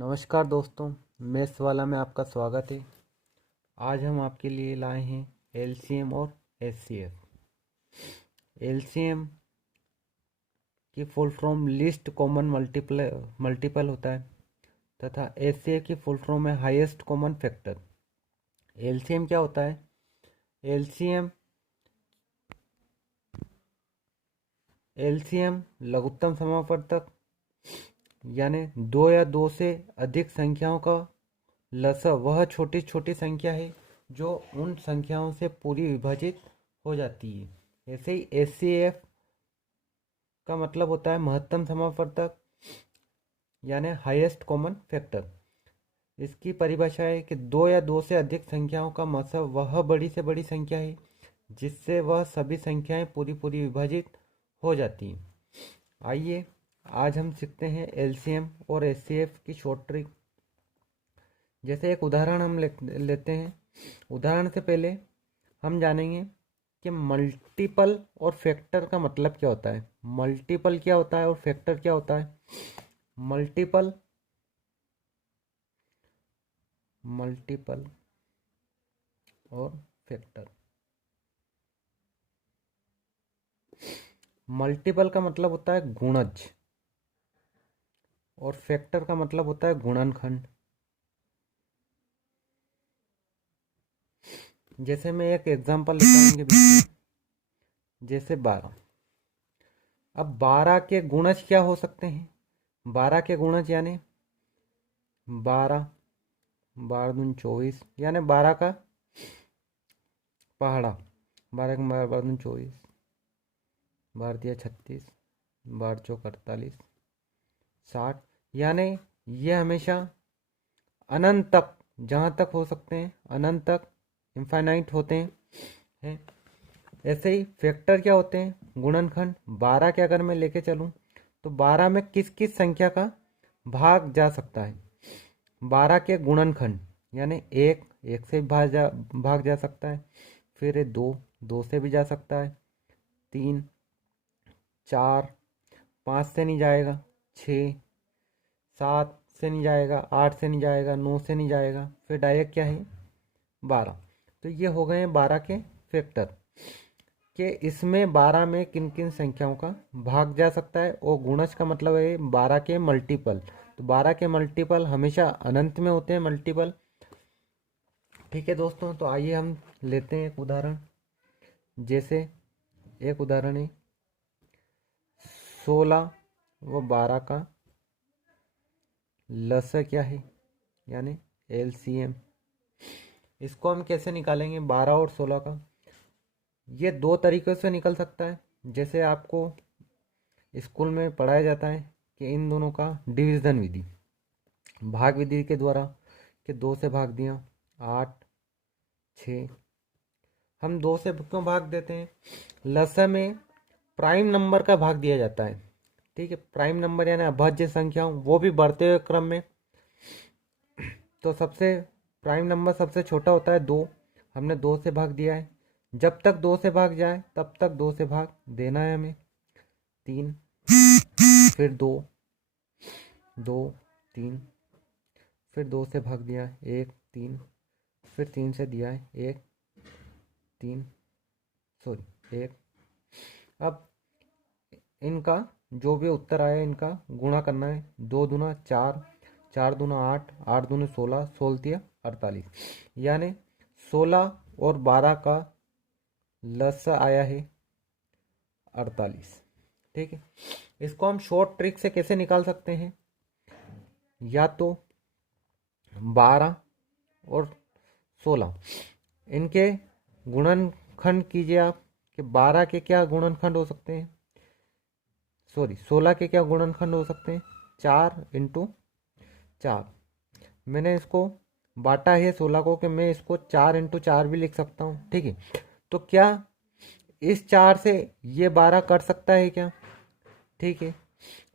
नमस्कार दोस्तों, मैथ्स वाला में आपका स्वागत है। आज हम आपके लिए लाए हैं एलसीएम और एचसीएफ। एलसीएम की full form least common multiple होता है तथा एचसीएफ की फुल फॉर्म है हाईएस्ट कॉमन फैक्टर। एलसीएम क्या होता है? एलसीएम एलसीएम लघुत्तम समापवर्तक यानी दो या दो से अधिक संख्याओं का लसा वह छोटी छोटी संख्या है जो उन संख्याओं से पूरी विभाजित हो जाती है। ऐसे ही एचसीएफ का मतलब होता है महत्तम समापवर्तक यानी हाईएस्ट कॉमन फैक्टर। इसकी परिभाषा है कि दो या दो से अधिक संख्याओं का मसा वह बड़ी से बड़ी संख्या है जिससे वह सभी संख्याएं पूरी पूरी विभाजित हो जाती हैं। आइए आज हम सीखते हैं एलसीएम और एचसीएफ की शॉर्ट ट्रिक। जैसे एक उदाहरण हम लेते हैं। उदाहरण से पहले हम जानेंगे कि मल्टीपल और फैक्टर का मतलब क्या होता है। मल्टीपल क्या होता है और फैक्टर क्या होता है? मल्टीपल और फैक्टर। मल्टीपल का मतलब होता है गुणज और फैक्टर का मतलब होता है गुणनखंड। जैसे मैं एक एग्जांपल लेता हूं इनके बीच में, जैसे 12। अब 12 के गुणज क्या हो सकते हैं? 12 के गुणज यानी 12 12 दूनी 24 यानी 12 का पहाड़ा। 12 का 12 दूनी 24, 12 दिया 36, 12 चौक 48, 60। यानी ये हमेशा अनंत तक, जहाँ तक हो सकते हैं अनंत तक, इनफाइनाइट होते हैं। ऐसे ही फैक्टर क्या होते हैं? गुणनखंड। 12 के अगर मैं लेके चलूँ तो 12 में किस किस संख्या का भाग जा सकता है? 12 के गुणनखंड यानी एक से भाग जा सकता है, फिर दो से भी जा सकता है, 3 4 5 से नहीं जाएगा, 6 7 से नहीं जाएगा, 8 से नहीं जाएगा, 9 से नहीं जाएगा, फिर डायरेक्ट क्या है? 12। तो ये हो गए हैं 12 के फैक्टर कि इसमें 12 में किन किन संख्याओं का भाग जा सकता है। और गुणज का मतलब है 12 के मल्टीपल। तो 12 के मल्टीपल हमेशा अनंत में होते हैं मल्टीपल। ठीक है दोस्तों, तो आइए हम लेते हैं एक उदाहरण। जैसे एक उदाहरण है 16 व 12 का लसा क्या है यानी एलसीएम। इसको हम कैसे निकालेंगे 12 और 16 का? ये दो तरीक़ों से निकल सकता है। जैसे आपको स्कूल में पढ़ाया जाता है कि इन दोनों का डिवीज़न विधि, भाग विधि के द्वारा, कि 2 से भाग दिया 8 6। हम 2 से क्यों भाग देते हैं? लसा में प्राइम नंबर का भाग दिया जाता है। ठीक है, प्राइम नंबर यानी अभाज्य संख्या, वो भी बढ़ते हुए क्रम में। तो सबसे प्राइम नंबर सबसे छोटा होता है 2। हमने 2 से भाग दिया है। जब तक 2 से भाग जाए तब तक 2 से भाग देना है हमें। 3, फिर 2 2 3, फिर 2 से भाग दिया है 1 3, फिर 3 से दिया है 1 3 सॉरी 1। अब इनका जो भी उत्तर आया इनका गुणा करना है। 2 दूना 4, 4 दूना 8, 8 दूने 16, 16 48। यानी 16 और 12 का लसा आया है 48। ठीक है, इसको हम शॉर्ट ट्रिक से कैसे निकाल सकते हैं? या तो 12 और 16 इनके गुणनखंड कीजिए आप कि 12 के क्या गुणनखंड हो सकते हैं, सॉरी 16 के क्या गुणनखंड हो सकते हैं? 4 इंटू 4। मैंने इसको बांटा है 16 को कि मैं इसको 4 इंटू 4 भी लिख सकता हूँ। ठीक है, तो क्या इस 4 से ये 12 कट सकता है क्या? ठीक है,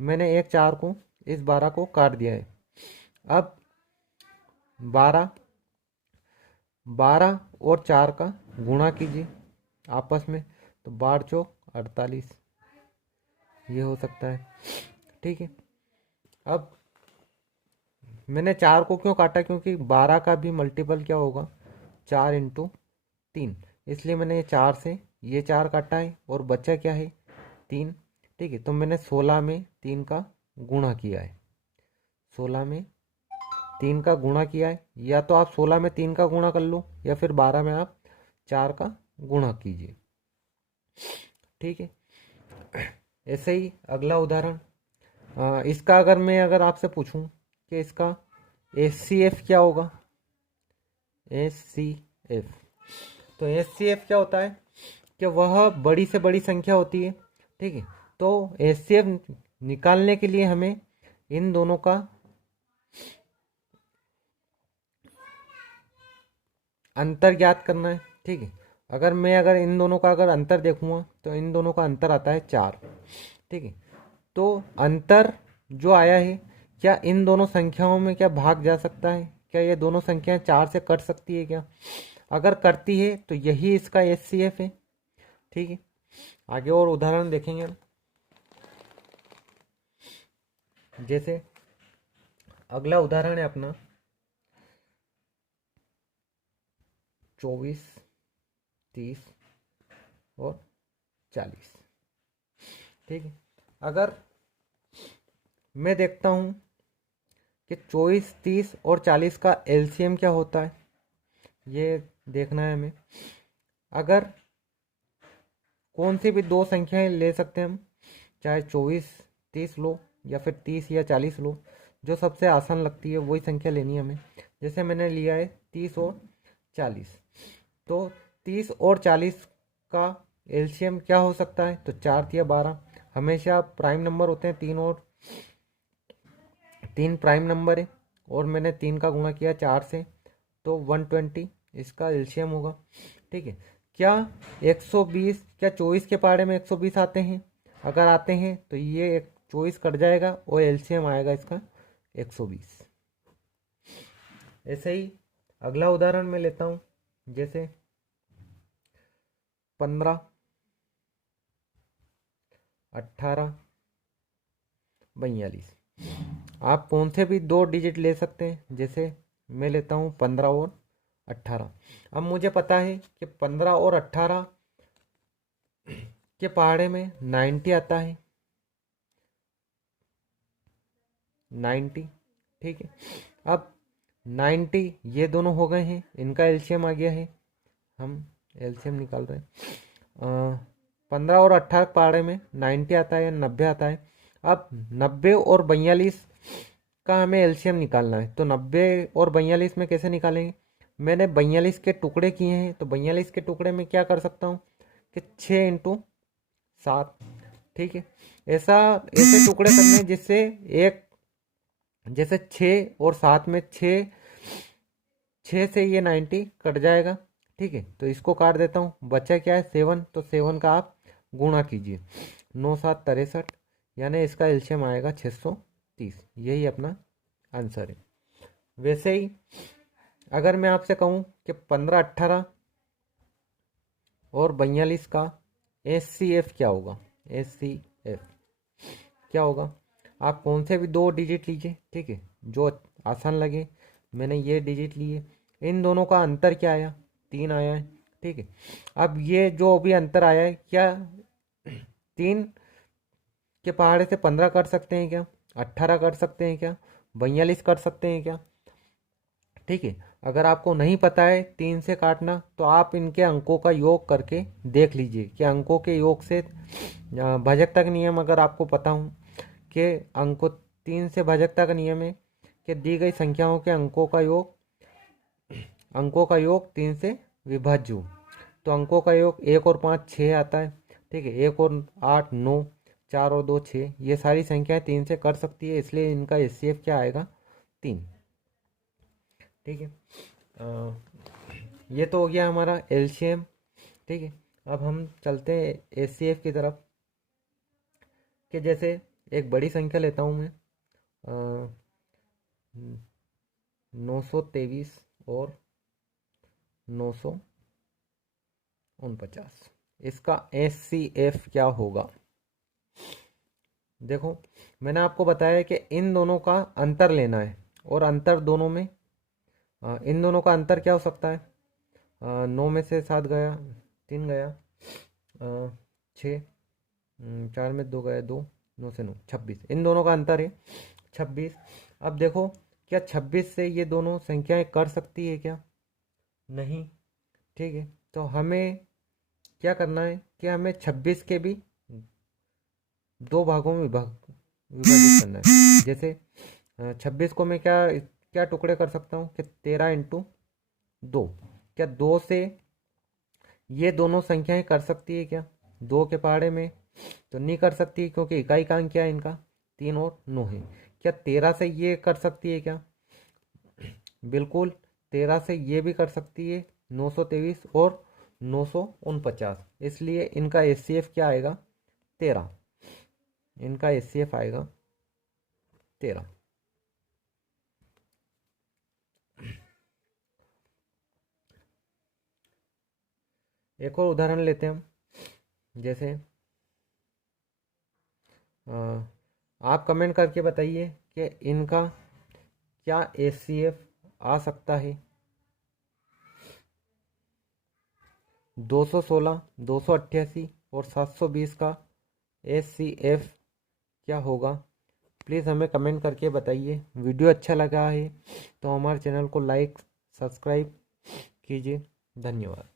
मैंने एक 4 को इस 12 को काट दिया है। अब 12 और 4 का गुणा कीजिए आपस में, तो 12 चौक 48 ये हो सकता है। ठीक है, अब मैंने 4 को क्यों काटा, क्योंकि 12 का भी मल्टीपल क्या होगा, 4 × 3, इसलिए मैंने ये 4 से ये 4 काटा है और बचा क्या है, 3। ठीक है, तो मैंने 16 में 3 का गुणा किया है, 16 में 3 का गुणा किया है। या तो आप 16 में 3 का गुणा कर लो, या फिर 12 में आप 4 का गुणा कीजिए। ठीक है, ऐसे ही अगला उदाहरण, इसका अगर आपसे पूछूं कि इसका HCF क्या होगा, HCF, तो HCF क्या होता है कि वह बड़ी से बड़ी संख्या होती है। ठीक है, तो HCF निकालने के लिए हमें इन दोनों का अंतर ज्ञात करना है। ठीक है, अगर इन दोनों का अंतर देखूंगा तो इन दोनों का अंतर आता है 4। ठीक है, तो अंतर जो आया है, क्या इन दोनों संख्याओं में क्या भाग जा सकता है, क्या ये दोनों संख्याएं 4 से कट सकती है क्या, अगर करती है तो यही इसका HCF है। ठीक है, आगे और उदाहरण देखेंगे हम। जैसे अगला उदाहरण है अपना 24, 30 और 40। ठीक है, अगर मैं देखता हूं कि 24, 30 और 40 का LCM क्या होता है, ये देखना है हमें। अगर कौन सी भी दो संख्याएं ले सकते हैं हम, चाहे 24, 30 लो या फिर 30 या 40 लो, जो सबसे आसान लगती है वही संख्या लेनी है हमें। जैसे मैंने लिया है 30 और 40, तो 30 और 40 का LCM क्या हो सकता है, तो 4 या 12, हमेशा प्राइम नंबर होते हैं, 3 प्राइम नंबर है, और मैंने 3 का गुणा किया 4 से, तो 120 इसका LCM होगा। ठीक है, क्या 120, क्या 24 के पहाड़े में 120 आते हैं, अगर आते हैं तो ये 24 कट जाएगा और LCM आएगा इसका 120। ऐसे ही अगला उदाहरण मैं लेता हूँ, जैसे 15, 18, 42। आप कौन से भी दो डिजिट ले सकते हैं, जैसे मैं लेता हूँ 15 और 18। अब मुझे पता है कि 15 और 18 के पहाड़े में 90 आता है, 90। ठीक है, अब 90 ये दोनों हो गए हैं, इनका LCM आ गया है, हम LCM निकाल रहे हैं। 15 और 18 पहाड़े में 90 आता है या 90 आता है। अब 90 और 42 का हमें LCM निकालना है, तो 90 और 42 में कैसे निकालेंगे, मैंने 42 के टुकड़े किए हैं, तो 42 के टुकड़े में क्या कर सकता हूँ कि 6 × 7। ठीक है, ऐसे टुकड़े करने हैं जिससे एक, जैसे 6 और 7 में 6 से ये 90 कट जाएगा। ठीक है, तो इसको काट देता हूँ, बचा क्या है 7, तो 7 का आप गुणा कीजिए, 9 7 63, यानी इसका LCM आएगा 630। यही अपना आंसर है। वैसे ही अगर मैं आपसे कहूँ कि 15, 18 और 42 का HCF क्या होगा, HCF क्या होगा, आप कौन से भी दो डिजिट लीजिए। ठीक है, जो आसान लगे, मैंने ये डिजिट लिए, इन दोनों का अंतर क्या आया, 3 आया है। ठीक है, अब ये जो भी अंतर आया है, क्या 3 के पहाड़े से 15 कर सकते हैं क्या, 18 कर सकते हैं क्या, 42 कर सकते हैं क्या। ठीक है, अगर आपको नहीं पता है 3 से काटना, तो आप इनके अंकों का योग करके देख लीजिए कि अंकों के योग से भाजकता का नियम अगर आपको पता हो कि अंकों 3 से भाजकता का नियम है कि दी गई संख्याओं के अंकों का योग 3 से विभाज्य हो, तो अंकों का योग 1 और 5 6 आता है। ठीक है, 1 और 8 9, 4 और 2 6, ये सारी संख्याएं 3 से कर सकती है, इसलिए इनका HCF क्या आएगा, 3। ठीक है, ये तो हो गया हमारा LCM। ठीक है, अब हम चलते हैं HCF की तरफ, कि जैसे एक बड़ी संख्या लेता हूँ मैं, 923 और 949, इसका HCF क्या होगा। देखो, मैंने आपको बताया कि इन दोनों का अंतर लेना है, और अंतर दोनों में, इन दोनों का अंतर क्या हो सकता है? 9 में से 7 गया, 3 गया, 6, 4 में 2 गया, 2, 9 से 9, 26, इन दोनों का अंतर है 26। अब देखो, क्या 26 से ये दोनों संख्याएं कर सकती है क्या? नहीं। ठीक है, तो हमें क्या करना है कि हमें 26 के भी दो भागों में विभाजित करना है। जैसे 26 को मैं क्या क्या टुकड़े कर सकता हूँ कि 13 × 2। क्या 2 से ये दोनों संख्याएं कर सकती है क्या 2 के पहाड़े में? तो नहीं कर सकती, क्योंकि इकाई का अंक क्या है इनका? 3 और 9 है। क्या 13 से ये कर सकती है क्या? बिल्कुल, 13 से ये भी कर सकती है, 923 और 949, इसलिए इनका एचसीएफ क्या आएगा? 13। इनका एचसीएफ आएगा 13। एक और उदाहरण लेते हैं हम। जैसे आप कमेंट करके बताइए कि इनका क्या एचसीएफ आ सकता है? 216, 288 और 720 का एचसीएफ क्या होगा? प्लीज़ हमें कमेंट करके बताइए। वीडियो अच्छा लगा है तो हमारे चैनल को लाइक सब्सक्राइब कीजिए। धन्यवाद।